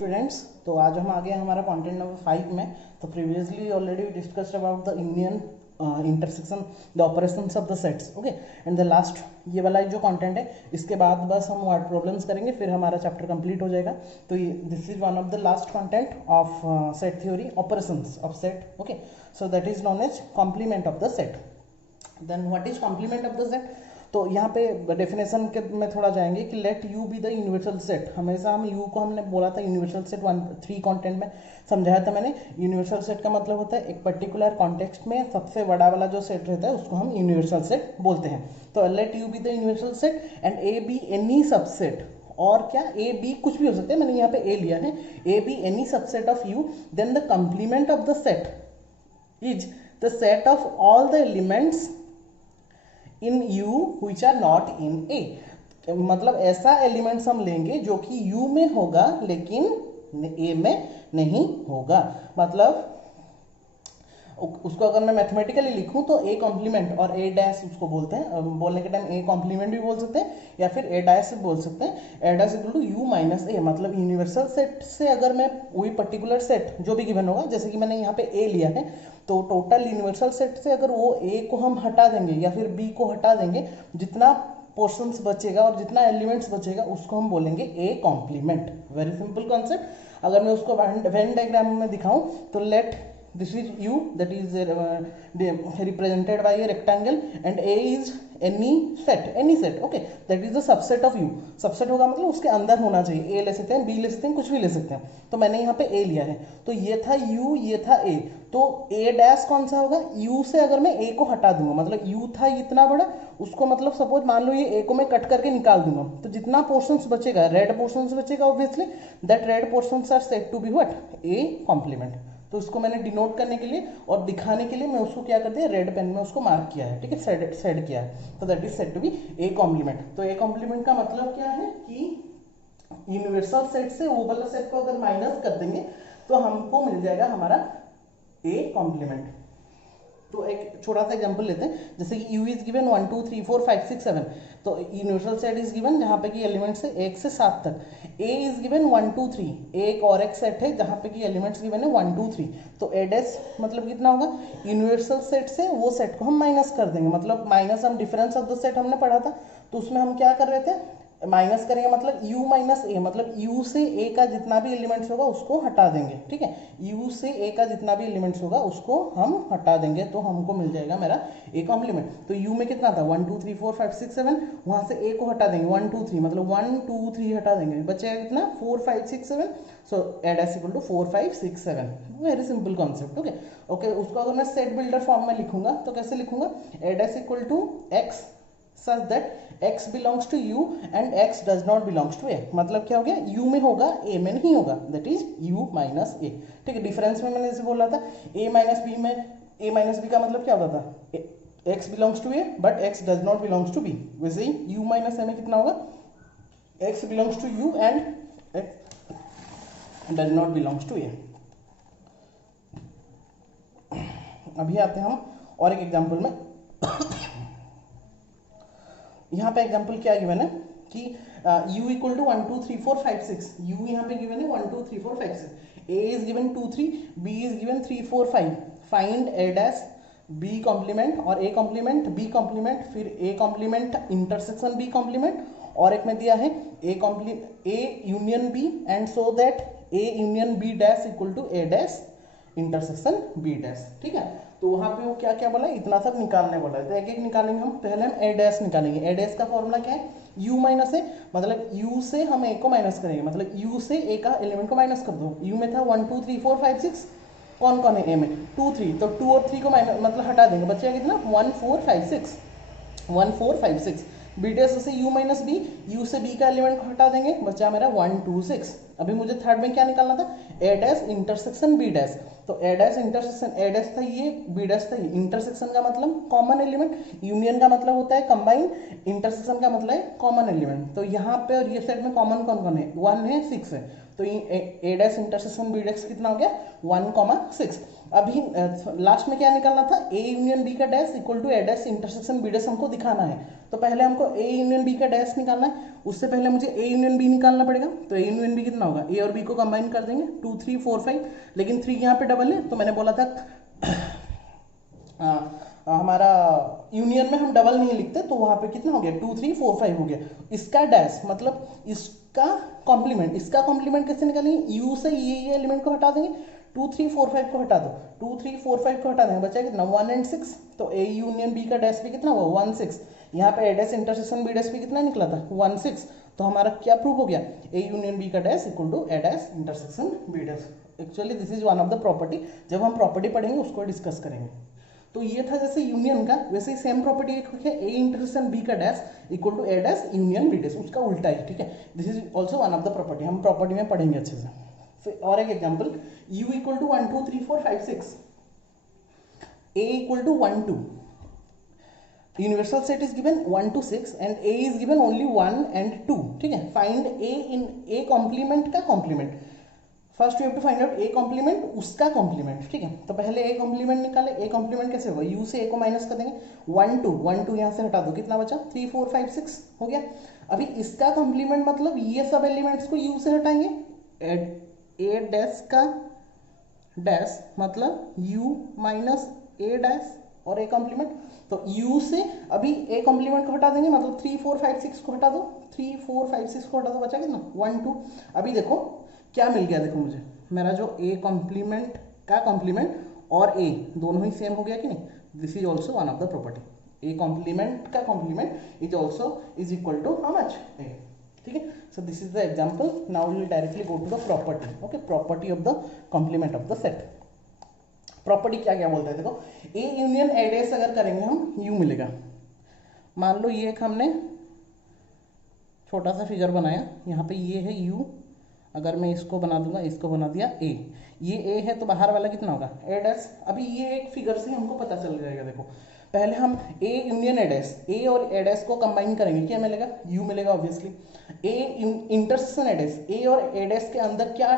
Students, तो आज हम आ गए हमारा कंटेंट नंबर 5 में। तो previously already discussed about the union intersection the operations of the sets, okay. And the last ये वाला जो कंटेंट है, इसके बाद बस हम वर्ड प्रॉब्लम्स करेंगे, फिर हमारा चैप्टर कंप्लीट हो जाएगा। तो this is one of the last content of set theory, operations of set, okay. So that is known as complement of the set. Then what is complement of the set? तो यहाँ पे definition के में थोड़ा जाएंगे कि let U be the universal set. हमेशा हम यू को हमने बोला था यूनिवर्सल सेट 3 कंटेंट में समझाया था मैंने। यूनिवर्सल सेट का मतलब होता है एक पर्टिकुलर कॉन्टेक्स्ट में सबसे बड़ा वाला जो सेट रहता है उसको हम यूनिवर्सल सेट बोलते हैं। तो late U be the universal set and A be any subset, और क्या ए बी कुछ भी हो सकते हैं, मैंने यहाँ पे ए लिया है। A be any subset of U, then the complement of the set is the set of all the elements in U which are not in A। मतलब ऐसा एलिमेंट्स हम लेंगे जो कि U में होगा लेकिन A में नहीं होगा। मतलब उसको अगर मैं मैथमेटिकली लिखूं तो A कॉम्प्लीमेंट और A डैश उसको बोलते हैं। बोलने के टाइम A कॉम्प्लीमेंट भी बोल सकते हैं या फिर A डैश बोल सकते हैं। A dash equal to U minus A। मतलब यूनिवर्सल सेट से अगर मैं वही पर्टिकुलर सेट जो भी गिवन होगा, जैसे कि मैंने यहाँ पे A लिया है, तो टोटल यूनिवर्सल सेट से अगर वो A को हम हटा देंगे या फिर B को हटा देंगे, जितना पोर्शंस बचेगा और जितना एलिमेंट्स बचेगा उसको हम बोलेंगे A complement. Very simple concept. अगर मैं उसको वेन डायग्राम में दिखाऊं तो let this is U, that is represented by a rectangle, and A is any set, okay, that is the subset of U। Subset होगा मतलब उसके अंदर होना चाहिए। A ले सकते हैं, B ले सकते हैं, कुछ भी ले सकते हैं। तो मैंने यहाँ पे A लिया है, तो ये था U, ये था A। तो A डैश कौन सा होगा? U से अगर मैं A को हटा दूंगा, मतलब U था इतना बड़ा, उसको मतलब सपोज मान लो ये A को मैं कट करके निकाल दूंगा, तो जितना पोर्शंस बचेगा, रेड पोर्शंस बचेगा, obviously that red portions are said to be what? A complement. तो उसको मैंने डिनोट करने के लिए और दिखाने के लिए मैं उसको क्या कर दिया, रेड पेन में उसको मार्क किया है, ठीक है, सेड किया है। तो that is said to be A complement. तो ए कॉम्प्लीमेंट का मतलब क्या है कि यूनिवर्सल सेट से वो वाला सेट को अगर माइनस कर देंगे तो हमको मिल जाएगा हमारा ए कॉम्प्लीमेंट। तो एक छोटा सा एग्जांपल लेते हैं, जैसे कि U इज गिवन 1 2 3 4 5 6 7। तो यूनिवर्सल सेट इज गिवन जहाँ पे कि एलिमेंट्स है 1 से 7 तक। A इज गिवन 1 2 3, एक और एक सेट है जहाँ पे कि एलिमेंट्स गिवन है 1 2 3। तो A डैश मतलब कितना होगा? यूनिवर्सल सेट से वो सेट को हम माइनस कर देंगे। मतलब माइनस हम डिफरेंस ऑफ द सेट हमने पढ़ा था, तो उसमें हम क्या कर रहे थे, माइनस करेंगे, मतलब U माइनस A, मतलब U से A का जितना भी एलिमेंट्स होगा उसको हटा देंगे, ठीक है। U से A का जितना भी एलिमेंट्स होगा उसको हम हटा देंगे, तो हमको मिल जाएगा मेरा A कॉम्प्लीमेंट। तो U में कितना था? 1 2 3 4 5 6 7। वहां से A को हटा देंगे 1 2 3, मतलब 1 2 3 हटा देंगे, बचेगा कितना? 4 5 6 7। So A dash equal to 4 5 6 7। Very simple concept, okay okay. उसको अगर मैं सेट बिल्डर फॉर्म में लिखूंगा तो कैसे लिखूंगा? A dash equal to X such that x belongs to U and x does not belongs to A। मतलब क्या हो गया? U में होगा, A में नहीं होगा, that is U minus A, ठीक है। डिफरेंस में मैंने जैसे बोला था A माइनस B में, A माइनस B का मतलब क्या होता था? x belongs to A but x does not belongs to B। वैसे ही U माइनस A में कितना होगा? x belongs to U and x does not belongs to A। अभी आते हैं हम और एक एग्जाम्पल में। यहाँ पे एग्जाम्पल क्या गिवन है कि U इक्वल टू 1 2 3 4 5 6। U यहाँ पे गिवन है 1 2 3 4 5 6। A is given 2 3, B is given 3 4 5। Find A dash B complement और A कॉम्प्लीमेंट, B कॉम्प्लीमेंट, फिर A complement intersection B complement, और एक में दिया है A union B and so that A union B dash equal to A dash intersection B dash, ठीक है। तो वहां पे वो क्या क्या बोला, इतना सब निकालने बोला है। तो एक एक निकालेंगे हम। पहले हम A डैश निकालेंगे। A डैश का फॉर्मूला क्या है? U माइनस A, मतलब U से हम A को माइनस करेंगे, मतलब U से A का एलिमेंट को माइनस कर दो। U में था 1 2 3 4 5 6, कौन कौन है A में? 2 3, तो 2 और 3 को माइनस मतलब हटा देंगे, बचेगा कितना? 1 4 5 6, 1 4 5 6। B डैश से U माइनस B, U से B का एलिमेंट को हटा देंगे, बचा मेरा 1 2 6। अभी मुझे थर्ड में क्या निकालना था? A dash intersection B dash. तो A dash intersection, A dash था ये, B डैश था ये। इंटरसेक्शन का मतलब कॉमन एलिमेंट, यूनियन का मतलब होता है कंबाइन, इंटरसेक्शन का मतलब है कॉमन एलिमेंट। तो यहाँ पे और ये सेट में कॉमन कौन कौन है? 1 है, 6 है। तो A dash intersection B dash कितना हो गया? 1 6। अभी लास्ट में क्या निकालना था, ए यूनियन बी का dash equal to A dash intersection B dash हमको दिखाना है। तो पहले हमको ए यूनियन बी का डैश निकालना है, उससे पहले मुझे ए यूनियन बी निकालना पड़ेगा। तो ए यूनियन बी कितना होगा, ए और बी को कंबाइन कर देंगे 2 3 4 5, लेकिन 3 यहाँ पे डबल है तो मैंने बोला था हमारा यूनियन में हम डबल नहीं लिखते, तो वहां पे कितना हो गया 2 3 4 5 हो गया। इसका डैश मतलब इसका कॉम्प्लीमेंट, इसका कॉम्प्लीमेंट कैसे निकालेंगे, यू से ये एलिमेंट को हटा देंगे, 2 3 4 5 को हटा दो, 2 3 4 5 को हटा देंगे, बचा कितना 1 and 6। तो ए यूनियन बी का डैश भी कितना हुआ 1 6, यहाँ पे ए डैश इंटरसेक्शन बी डैश भी कितना निकला था 1 6। तो हमारा क्या प्रूफ हो गया, ए यूनियन बी का dash equal to A dash intersection B dash. Actually this is one of the property, जब हम प्रॉपर्टी पढ़ेंगे उसको डिस्कस करेंगे। तो ये था जैसे यूनियन का, वैसे ही सेम प्रॉपर्टी एक है ए इंटरसेक्शन बी का dash equal to A dash union B dash, उसका उल्टा है, ठीक है। This is also one of the property, हम प्रॉपर्टी में पढ़ेंगे अच्छे से। फिर और एक example, u equal to 1 2 3 4 5 6, a equal to 1 2, universal set is given 1 to 6 and a is given only 1 and 2, ठीक है। Find a in a complement का complement, first you have to find out A complement उसका complement, ठीक है। तो पहले A complement निकाले, A complement कैसे होगा, यू से ए को माइनस कर देंगे, 1 2 यहाँ से हटा दो, कितना बचा 3 4 5 6 हो गया। अभी इसका कॉम्प्लीमेंट मतलब ये सब एलिमेंट्स को यू से हटाएंगे, ए डैश का डैश मतलब यू माइनस ए डैश और ए कॉम्प्लीमेंट। तो यू से अभी ए कॉम्प्लीमेंट को हटा देंगे, मतलब 3 4 5 6 को हटा दो, 3 4 5 6 को हटा दो, बचा कितना 1 2। अभी देखो क्या मिल गया, देखो मुझे मेरा जो ए कॉम्प्लीमेंट का कॉम्प्लीमेंट और ए दोनों ही सेम हो गया कि नहीं। This is also one of the property, A complement का complement is also is equal to how much A, ठीक है। So this is the example, now we will directly go to the property, okay. Property of the complement of the set. Property क्या क्या बोलते हैं, देखो A union A dash अगर करेंगे हम यू मिलेगा। मान लो ये एक हमने छोटा सा फिगर बनाया, यहाँ पे ये है यू, अगर मैं इसको बना दूंगा, इसको बना दिया ए, ये ए है तो बाहर वाला कितना होगा ए डैश। अभी ये एक फिगर से हमको पता चल जाएगा, देखो पहले हम A union A dash, A और ए डैश को कंबाइन करेंगे, क्या मिलेगा यू मिलेगा obviously. A intersection A dash, A और ए डैश के अंदर क्या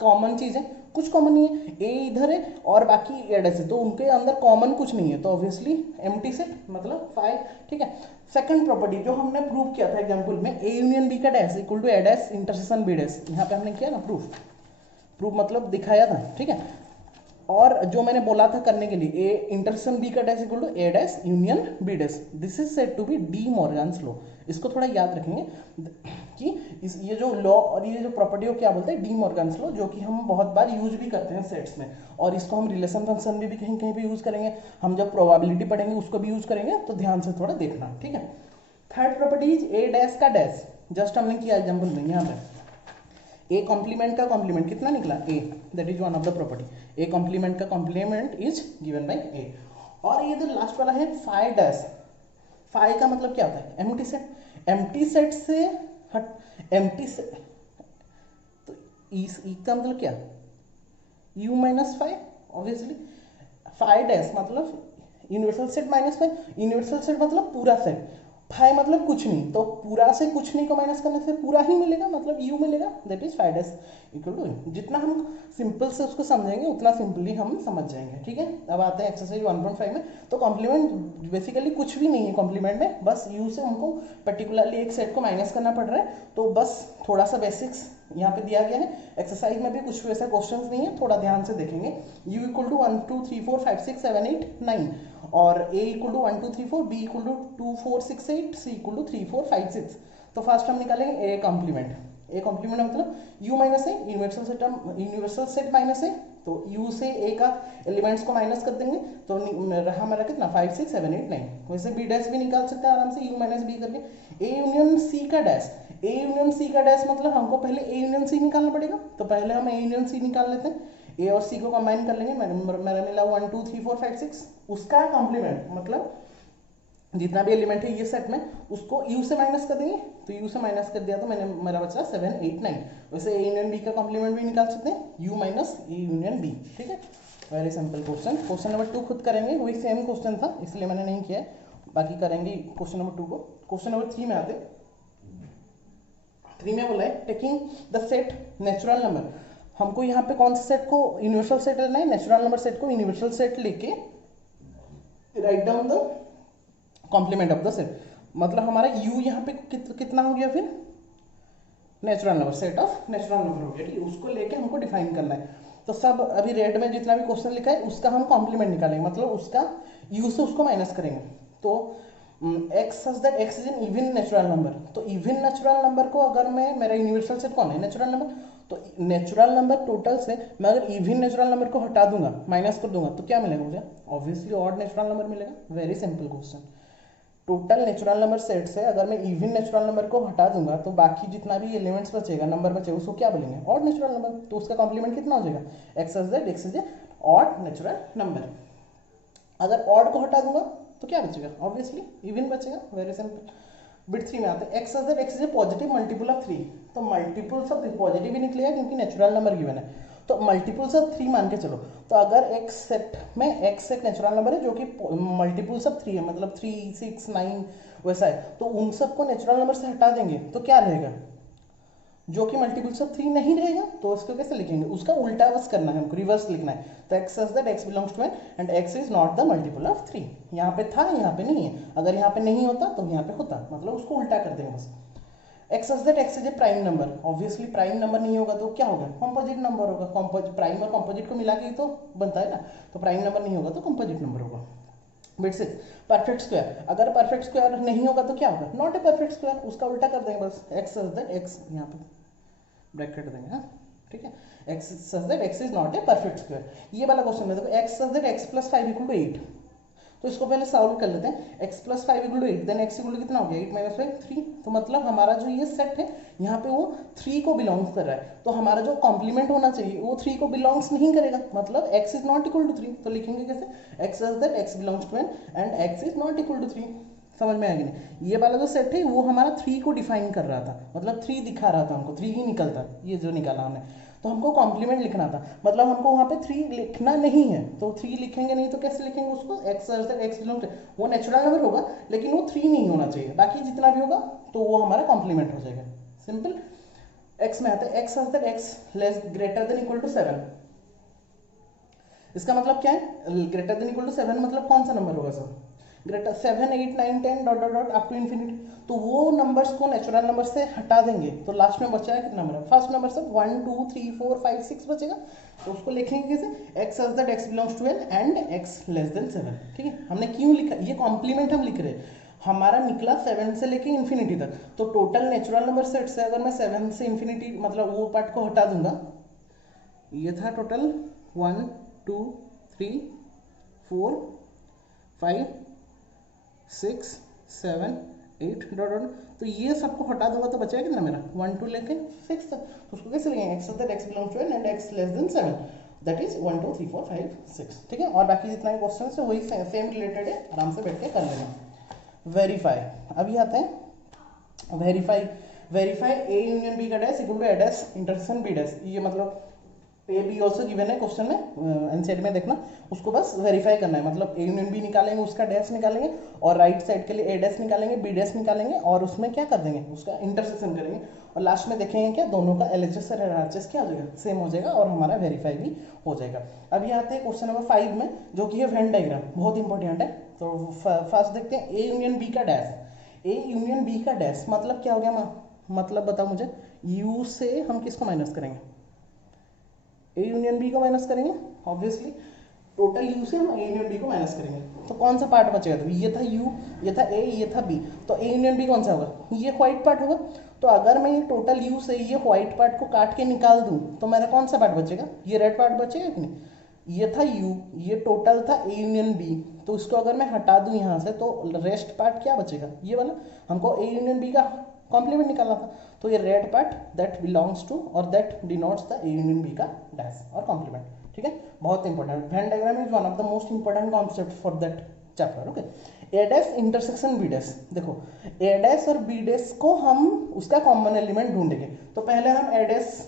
कॉमन चीज है, कुछ कॉमन नहीं है, ए इधर है और बाकी ए डैश है, तो उनके अंदर कॉमन कुछ नहीं है, तो ऑब्वियसली एम्प्टी सेट मतलब 5, ठीक है। सेकंड प्रॉपर्टी जो हमने प्रूव किया था एग्जांपल में, ए यूनियन बी का dash equal to A dash intersection B dash, यहाँ पे हमने किया ना प्रूफ मतलब दिखाया था, ठीक है। और जो मैंने बोला था करने के लिए, ए इंटरसेक्शन बी का dash equal to A dash union B dash, this is said to be De Morgan's law. इसको थोड़ा याद रखेंगे कि ये जो लॉ और ये जो प्रॉपर्टी को क्या बोलते हैं, डी मॉर्गन्स लॉ, जो कि हम बहुत बार यूज भी करते हैं सेट्स में, और इसको हम रिलेशन फंक्शन में भी कहीं कहीं पे यूज करेंगे, हम जब प्रोबेबिलिटी पढ़ेंगे उसको भी यूज करेंगे, तो ध्यान से थोड़ा देखना, ठीक है। Third property is a dash का डैश, जस्ट हमने किया एग्जाम्पल में, यहाँ पे ए कॉम्प्लीमेंट का कॉम्प्लीमेंट कितना निकला A, that is one of the property, A complement का complement is given by A. और ये जो लास्ट वाला है फाई डैश, फाई का मतलब क्या होता है एम्प्टी सेट, एम्प्टी सेट से हट एम्प्टी सेट, तो ई का मतलब क्या U minus phi, obviously phi dash मतलब universal set minus phi, universal set मतलब पूरा सेट, फाई मतलब कुछ नहीं, तो पूरा से कुछ नहीं को माइनस करने से पूरा ही मिलेगा, मतलब यू मिलेगा, that is phi dash equal to. जितना हम सिंपल से उसको समझेंगे उतना सिंपली हम समझ जाएंगे, ठीक है। अब आते हैं एक्सरसाइज 1.5 में। तो कॉम्प्लीमेंट बेसिकली कुछ भी नहीं है कॉम्प्लीमेंट में, बस यू से हमको पर्टिकुलरली एक सेट को माइनस करना पड़ रहा है, तो बस थोड़ा सा बेसिक्स यहाँ पे दिया गया है। एक्सरसाइज में भी कुछ वैसा क्वेश्चंस नहीं है, थोड़ा ध्यान से देखेंगे। u इक्वल टू 1 2 3 4 5 6 7 8 9 और a equal to 1 2 3 4, b equal to 2 4 6 8, c equal to 3 4 5 6। तो फर्स्ट हम निकालेंगे a कॉम्प्लीमेंट, ए कॉम्प्लीमेंट मतलब u minus A, universal set minus A, तो u से a का एलिमेंट्स को माइनस कर देंगे, तो रहा हमारा कितना 5 6 7 8 9। वैसे b डैश भी निकाल सकते हैं आराम से, u माइनस b करके। a यूनियन c का डैश, ए यूनियन सी का डैश मतलब हमको पहले ए यूनियन सी निकालना पड़ेगा, तो पहले हम ए यूनियन सी निकाल लेते हैं, ए और सी को कंबाइन कर लेंगे, मेरा मिला 1 2 3 4 5 6, उसका कॉम्प्लीमेंट मतलब जितना भी एलिमेंट है ये सेट में उसको यू से माइनस कर देंगे, तो यू से माइनस कर दिया तो मेरा बचा 7 8 9। वैसे ए यूनियन बी का कॉम्प्लीमेंट भी निकाल सकते हैं, U minus A union B, ठीक है। Very simple question. Question number 2 खुद करेंगे, वही सेम क्वेश्चन था इसलिए मैंने नहीं किया, बाकी करेंगे क्वेश्चन नंबर 2 को। क्वेश्चन नंबर 3 में आते हैं। 3 में बोला है taking the set natural number, हमको यहाँ पे कौन से सेट को यूनिवर्सल सेट लेना है, नेचुरल नंबर सेट को यूनिवर्सल सेट लेके write down the complement of the set. मतलब हमारा u यहाँ पे कितना हो गया, फिर natural number, set of natural number हो गया, ठीक है। उसको लेके हमको डिफाइन करना है। तो सब अभी रेड में जितना भी क्वेश्चन लिखा है उसका हम कॉम्प्लीमेंट निकालेंगे, मतलब उसका u से उसको माइनस करेंगे। तो x such that x is an even natural number. तो इवन नेचुरल नंबर को अगर मैं, मेरा यूनिवर्सल सेट कौन है, नेचुरल नंबर, तो नेचुरल नंबर टोटल से मैं अगर इवन नेचुरल नंबर को हटा दूंगा, माइनस कर दूंगा, तो क्या मिलेगा मुझे, ऑब्वियसली ऑड नेचुरल नंबर मिलेगा। Very simple question. Total natural number set से अगर मैं इवन नेचुरल नंबर को हटा दूंगा तो बाकी जितना भी एलिमेंट्स बचेगा, नंबर बचेगा, उसको क्या बोलेंगे, ऑड नेचुरल नंबर। तो उसका कॉम्प्लीमेंट कितना हो जाएगा, x is a odd natural number. अगर ऑड को हटा दूंगा तो क्या बचेगा, ऑब्वियसली इवन बचेगा। Very simple. बिट 3 में आते हैं, x is a positive multiple of 3। तो मल्टीपल्स ऑफ पॉजिटिव ही निकलेगा क्योंकि नेचुरल नंबर गिवन है, तो मल्टीपल्स ऑफ 3 मान के चलो। तो अगर एक्स सेट में एक्स एक नेचुरल नंबर है जो कि मल्टीपल्स ऑफ 3 है, मतलब 3, 6, 9 वैसा है, तो उन सबको नेचुरल नंबर से हटा देंगे तो क्या रहेगा, जो कि मल्टीपल्स ऑफ 3 नहीं रहेगा। तो उसको कैसे लिखेंगे, उसका उल्टा बस करना है हमको, रिवर्स लिखना है। तो X such that X belongs to N and X is not the multiple of 3। यहाँ पे था, यहाँ पे नहीं है। अगर यहाँ पे नहीं होता तो यहाँ पे होता, मतलब उसको उल्टा कर देंगे बस। X such that X is a prime number. Obviously prime number नहीं होगा तो क्या होगा, कॉम्पोजिट नंबर होगा। कॉम्पोजिट, प्राइम और कॉम्पोजिट को मिला के ही तो बनता है ना। तो प्राइम नंबर नहीं होगा तो कॉम्पोजिट नंबर होगा। Bit 6, perfect square. अगर परफेक्ट स्क्वायर नहीं होगा तो क्या होगा, नॉट ए परफेक्ट स्क्वायर। उसका उल्टा कर देंगे बस। एक्स सच दैट एक्स, यहाँ पे ब्रैकेट देंगे, हाँ ठीक है। X such that X is not a perfect square. ये वाला क्वेश्चन में देखो, X such that X plus 5 equal to 8। तो इसको पहले सॉल्व कर लेते हैं। x plus 5 equal to 8, then x equal to कितना हो गया, 8 माइनस 5 3। तो मतलब हमारा जो ये सेट है यहाँ पे वो 3 को बिलोंग्स कर रहा है। तो हमारा जो कॉम्प्लीमेंट होना चाहिए वो 3 को बिलोंग्स नहीं करेगा, मतलब x is not equal to 3। तो लिखेंगे कैसे, x such that x belongs to n and x is not equal to 3। समझ में आ गई नहीं। ये वाला जो सेट है वो हमारा 3 को डिफाइन कर रहा था, मतलब 3 दिखा रहा था हमको, 3 ही निकलता, ये जो निकाला हमने। तो हमको कॉम्प्लीमेंट लिखना था, मतलब हमको वहाँ पे 3 लिखना नहीं है। तो 3 लिखेंगे नहीं तो कैसे लिखेंगे उसको, एक्स एक्स बिलोंग टू, वो नेचुरल नंबर होगा लेकिन वो 3 नहीं होना चाहिए, बाकी जितना भी होगा तो वो हमारा कॉम्प्लीमेंट हो जाएगा। सिंपल। एक्स में आता है, X X less greater than equal to 7। इसका मतलब क्या है, ग्रेटर देन इक्वल टू 7 मतलब कौन सा नंबर होगा sir, greater 7, 8, 9, 10 dot dot dot up to infinity. तो वो नंबर्स को नेचुरल नंबर से हटा देंगे तो लास्ट में बचा है कितना नंबर है, फर्स्ट नंबर से 1, 2, 3, 4, 5, 6 बचेगा। तो उसको लिखेंगे कैसे, X such that X belongs to n and X less than 7। ठीक है, हमने क्यों लिखा, ये कॉम्प्लीमेंट हम लिख रहे हैं। हमारा निकला 7 से लेके इन्फिनिटी तक। तो टोटल नेचुरल नंबर सेट से अगर मैं 7 से इन्फिनिटी मतलब वो पार्ट को हटा दूंगा, ये था टोटल 1, 2, 3, 4, 5, 6, 7, 8 डॉट डॉट। तो ये सबको हटा दूंगा तो बचेगा कितना मेरा, 1, 2 लेके 6 तक। तो उसको कैसे लिखेंगे, X that X belongs to n and X less than 7, that is 1, 2, 3, 4, 5, 6। ठीक है, और बाकी जितना भी क्वेश्चन है वही सेम रिलेटेड है, आराम से बैठ के कर लेना। वेरीफाई, अभी आते हैं verify. Verify A union B का dash equal to A dash intersection B dash. ये मतलब ए बी ऑल्सो गिवन है क्वेश्चन में, एनसीईआरटी में देखना, उसको बस वेरीफाई करना है। मतलब ए यूनियन बी निकालेंगे, उसका डैश निकालेंगे, और राइट साइड के लिए ए डैश निकालेंगे, बी डैश निकालेंगे, और उसमें क्या कर देंगे, उसका इंटरसेक्शन करेंगे, और लास्ट में देखेंगे क्या दोनों का एलएचएस और आरएचएस क्या हो जाएगा, सेम हो जाएगा, और हमारा वेरीफाई भी हो जाएगा। अभी आते हैं क्वेश्चन नंबर 5 में, जो कि है वेन डायग्राम, बहुत इंपॉर्टेंट है। तो फर्स्ट देखते हैं ए यूनियन बी का डैश। ए यूनियन बी का डैश मतलब क्या हो गया, मतलब बताओ मुझे, यू से हम किसको माइनस करेंगे, ए यूनियन बी को माइनस करेंगे, ऑब्वियसली टोटल यू से हम ए यूनियन बी को माइनस करेंगे। तो कौन सा पार्ट बचेगा, तो ये था यू, ये था ए, ये था बी, तो ए यूनियन बी कौन सा होगा, ये व्हाइट पार्ट होगा। तो अगर मैं ये टोटल यू से ये व्हाइट पार्ट को काट के निकाल दूं तो मेरा कौन सा पार्ट बचेगा, ये रेड पार्ट बचेगा कि नहीं। ये था यू, ये टोटल था ए यूनियन बी, तो इसको अगर मैं हटा दूं यहाँ से तो रेस्ट पार्ट क्या बचेगा, ये वाला। हमको ए यूनियन बी का कॉम्प्लीमेंट निकालना था, तो ये red part that belongs to और that denotes the A union B का डैश और कॉम्प्लीमेंट। ठीक है, बहुत important. Venn diagram is one of the most important concept for that chapter. Okay, A dash intersection B dash. देखो A dash और B dash को हम उसका कॉमन एलिमेंट ढूंढेंगे। तो पहले हम ए डैश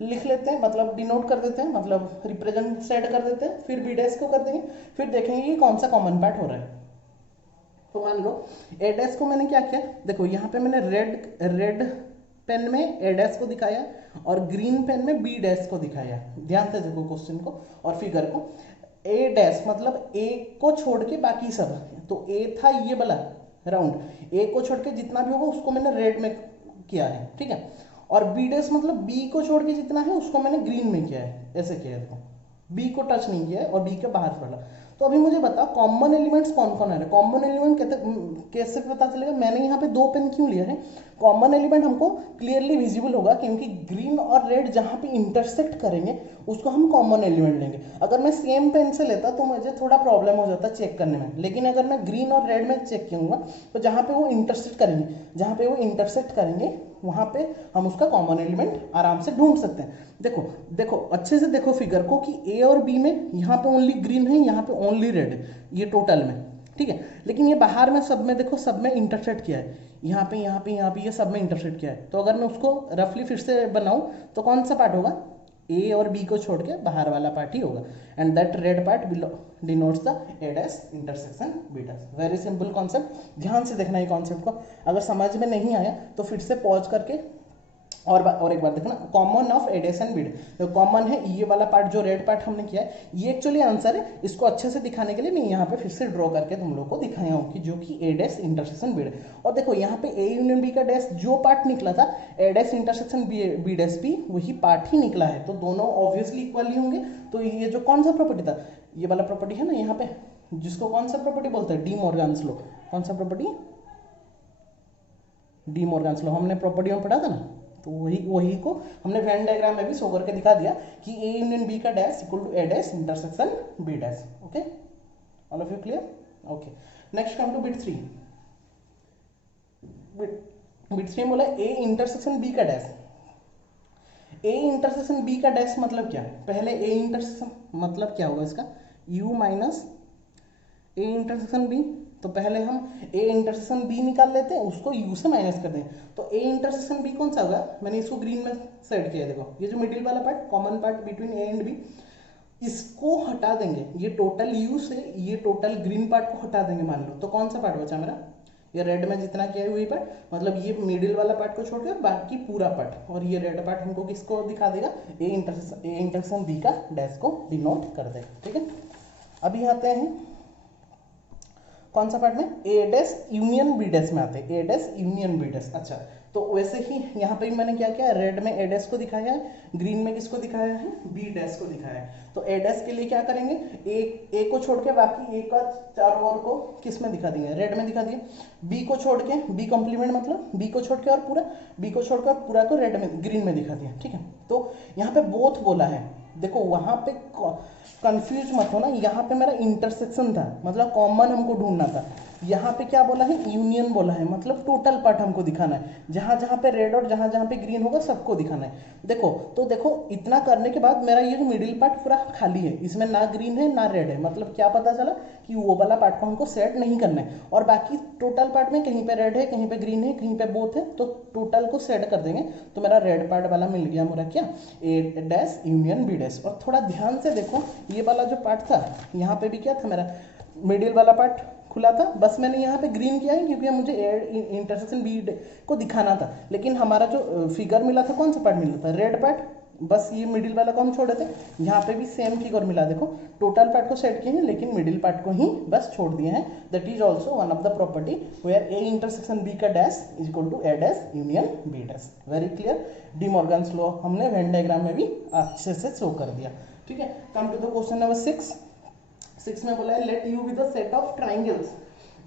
लिख लेते हैं, मतलब डिनोट कर देते हैं, मतलब रिप्रेजेंट सेट कर देते हैं, फिर बी डैश को कर देंगे, फिर देखेंगे कि कौन सा कॉमन पार्ट हो रहा है। तो मान लो ए डैश को मैंने क्या किया, देखो यहाँ पे मैंने रेड पेन में ए डैश को दिखाया और ग्रीन पेन में बी डैश को दिखाया। ध्यान से देखो क्वेश्चन को और फिगर को। ए डैश मतलब ए को छोड़ के बाकी सब, तो ए था ये वाला राउंड, ए को छोड़ के जितना भी होगा उसको मैंने रेड में किया है, ठीक है। और बी डैश मतलब बी को छोड़ के जितना है उसको मैंने ग्रीन में किया है, ऐसे किया है। देखो बी को टच नहीं किया है और बी के बाहर वाला। तो अभी मुझे बता कॉमन एलिमेंट्स कौन कौन है। कॉमन एलिमेंट कैसे पता चलेगा, मैंने यहाँ पे 2 पेन क्यों लिया है। कॉमन एलिमेंट हमको क्लियरली विजिबल होगा क्योंकि ग्रीन और रेड जहाँ पे इंटरसेक्ट करेंगे उसको हम कॉमन एलिमेंट लेंगे। अगर मैं सेम पेन से लेता तो मुझे थोड़ा प्रॉब्लम हो जाता चेक करने में, लेकिन अगर मैं ग्रीन और रेड में चेक करूँगा तो जहाँ पे वो इंटरसेक्ट करेंगे वहाँ पे हम उसका कॉमन एलिमेंट आराम से ढूंढ सकते हैं। देखो देखो अच्छे से देखो फिगर को कि ए और बी में यहाँ पे ओनली ग्रीन है, यहाँ पे ओनली रेड है, ये टोटल में, ठीक है। लेकिन ये बाहर में सब में देखो, सब में इंटरसेक्ट किया है, यहाँ पे ये सब में इंटरसेक्ट किया है। तो अगर मैं उसको रफली फिर से बनाऊँ तो कौन सा पार्ट होगा, ए और बी को छोड़ के बाहर वाला पार्ट ही होगा। And that red part denotes the A dash intersection B dash. Very simple concept, ध्यान से देखना ये कॉन्सेप्ट को। अगर समझ में नहीं आया तो फिर से पॉज करके और एक बार देखना। Common of A dash and B dash, तो कॉमन है ये वाला पार्ट जो रेड पार्ट हमने किया है, ये एक्चुअली आंसर है। इसको अच्छे से दिखाने के लिए मैं यहाँ पे फिर से ड्रॉ करके तुम लोग को दिखाया हूँ कि जो कि A dash intersection B dash. और देखो यहाँ पे ए यूनियन बी का डैश जो पार्ट निकला था, ए डैश इंटरसेक्शन बी डैश भी वही पार्ट ही निकला है, तो दोनों ऑब्वियसली इक्वल ही होंगे। तो ये जो कौन सा प्रॉपर्टी था, ये वाला प्रॉपर्टी है ना यहाँ पे, जिसको कौन सा प्रॉपर्टी बोलते हैं, डी मॉर्गन्स लॉ। कौन सा प्रॉपर्टी, डी मॉर्गन्स लॉ, हमने प्रॉपर्टी में पढ़ा था ना। तो वही को हमने वेन डायग्राम में भी शो करके दिखा दिया कि ए यूनियन बी का dash equal to A dash intersection B dash. Okay, all of you clear. Okay, next come to bit 3। Bit 3 बोला ए इंटरसेक्शन बी का डैश। ए इंटरसेक्शन बी का डैश मतलब क्या, पहले ए इंटरसेक्शन मतलब क्या होगा इसका, u minus A intersection B. तो पहले हम ए इंटरसेक्शन बी निकाल लेते हैं, उसको u से माइनस कर दें। तो ए इंटरसेक्शन बी कौन सा होगा, मैंने इसको ग्रीन में सेट किया है। देखो ये जो मिडिल वाला part, common part between A and B, इसको हटा देंगे। ये टोटल u से ये टोटल ग्रीन पार्ट को हटा देंगे मान लो, तो कौन सा पार्ट बचा मेरा, ये रेड में जितना किया है वही पार्ट, मतलब ये मिडिल वाला पार्ट को छोड़कर बाकी पूरा पार्ट। और ये रेड पार्ट हमको किसको दिखा देगा, ए इंटरसेक्शन बी का डैश को डिनोट कर देगा, ठीक है। अभी आते हैं कौन सा पार्ट में, ए डैश यूनियन बी डैश में आते हैं, ए डैश यूनियन बी डैश। अच्छा, तो वैसे ही यहाँ पे मैंने क्या किया, रेड में ए डैश को दिखाया है, ग्रीन में किसको दिखाया है, बी डैश को दिखाया है। तो ए डैश के लिए क्या करेंगे, ए को छोड़ के बाकी ए का चारों ओर को किस में दिखा देंगे, रेड में दिखा दिए। बी को छोड़ के, बी कॉम्प्लीमेंट मतलब बी को छोड़ के और पूरा, बी को छोड़कर पूरा को रेड में, ग्रीन में दिखा दिया, ठीक है। तो यहाँ पे बोथ बोला है, देखो वहां पे कंफ्यूज मत हो ना, यहाँ पे मेरा इंटरसेक्शन था मतलब कॉमन हमको ढूंढना था। यहाँ पे क्या बोला है, यूनियन बोला है, मतलब टोटल पार्ट हमको दिखाना है, जहाँ जहाँ पे रेड और जहाँ जहाँ पे ग्रीन होगा सबको दिखाना है। देखो तो देखो इतना करने के बाद मेरा ये जो मिडिल पार्ट पूरा खाली है, इसमें ना ग्रीन है ना रेड है, मतलब क्या पता चला कि वो वाला पार्ट को हमको सेट नहीं करना है। और बाकी टोटल पार्ट में कहीं पे रेड है, कहीं पे ग्रीन है, कहीं पे बोथ है, तो टोटल को सेट कर देंगे। तो मेरा रेड पार्ट वाला मिल गया मेरा क्या, ए डैश यूनियन बी डैश। और थोड़ा ध्यान से देखो, ये वाला जो पार्ट था यहाँ पे भी क्या था, मेरा मिडिल वाला पार्ट खुला था, बस मैंने यहाँ पे ग्रीन किया है क्योंकि मुझे इंटरसेक्शन बी को दिखाना था। लेकिन हमारा जो फिगर मिला था, कौन सा पार्ट मिला था, रेड पार्ट, बस ये मिडिल वाला को हम छोड़े थे। यहाँ पे भी सेम फिगर मिला, देखो टोटल पार्ट को सेट किए हैं लेकिन मिडिल पार्ट को ही बस छोड़ दिए हैं। That is also one of the property where A intersection B का dash is equal to A dash union B dash. Very clear, De Morgan's law हमने वेन डायग्राम में भी अच्छे से शो कर दिया, ठीक है। Come to the question number 6 में बोला है let U with the set of triangles.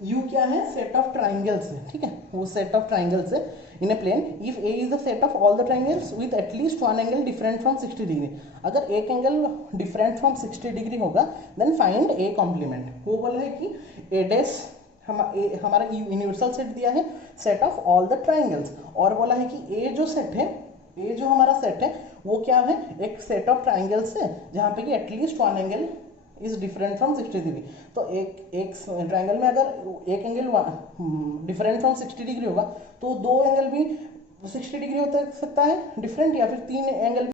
U क्या है, सेट ऑफ ट्राइंगल्स है, ठीक है, वो सेट ऑफ ट्राइंगल्स है in a plane if A is the set of all the triangles with at least one angle different from 60 degree. अगर एक angle different from 60 degree होगा देन फाइंड ए कॉम्प्लीमेंट। वो बोला है कि ए डैश हमारा universal set दिया है, set of all the triangles, और बोला है कि ए जो सेट है, ए जो हमारा सेट है वो क्या है, एक सेट ऑफ ट्राइंगल्स है जहाँ पे कि at least one angle is different from 60 degree. तो एक ट्राइंगल में अगर एक एंगल डिफरेंट फ्रॉम 60 डिग्री होगा तो दो एंगल भी 60 डिग्री हो सकता है डिफरेंट, या फिर तीन एंगल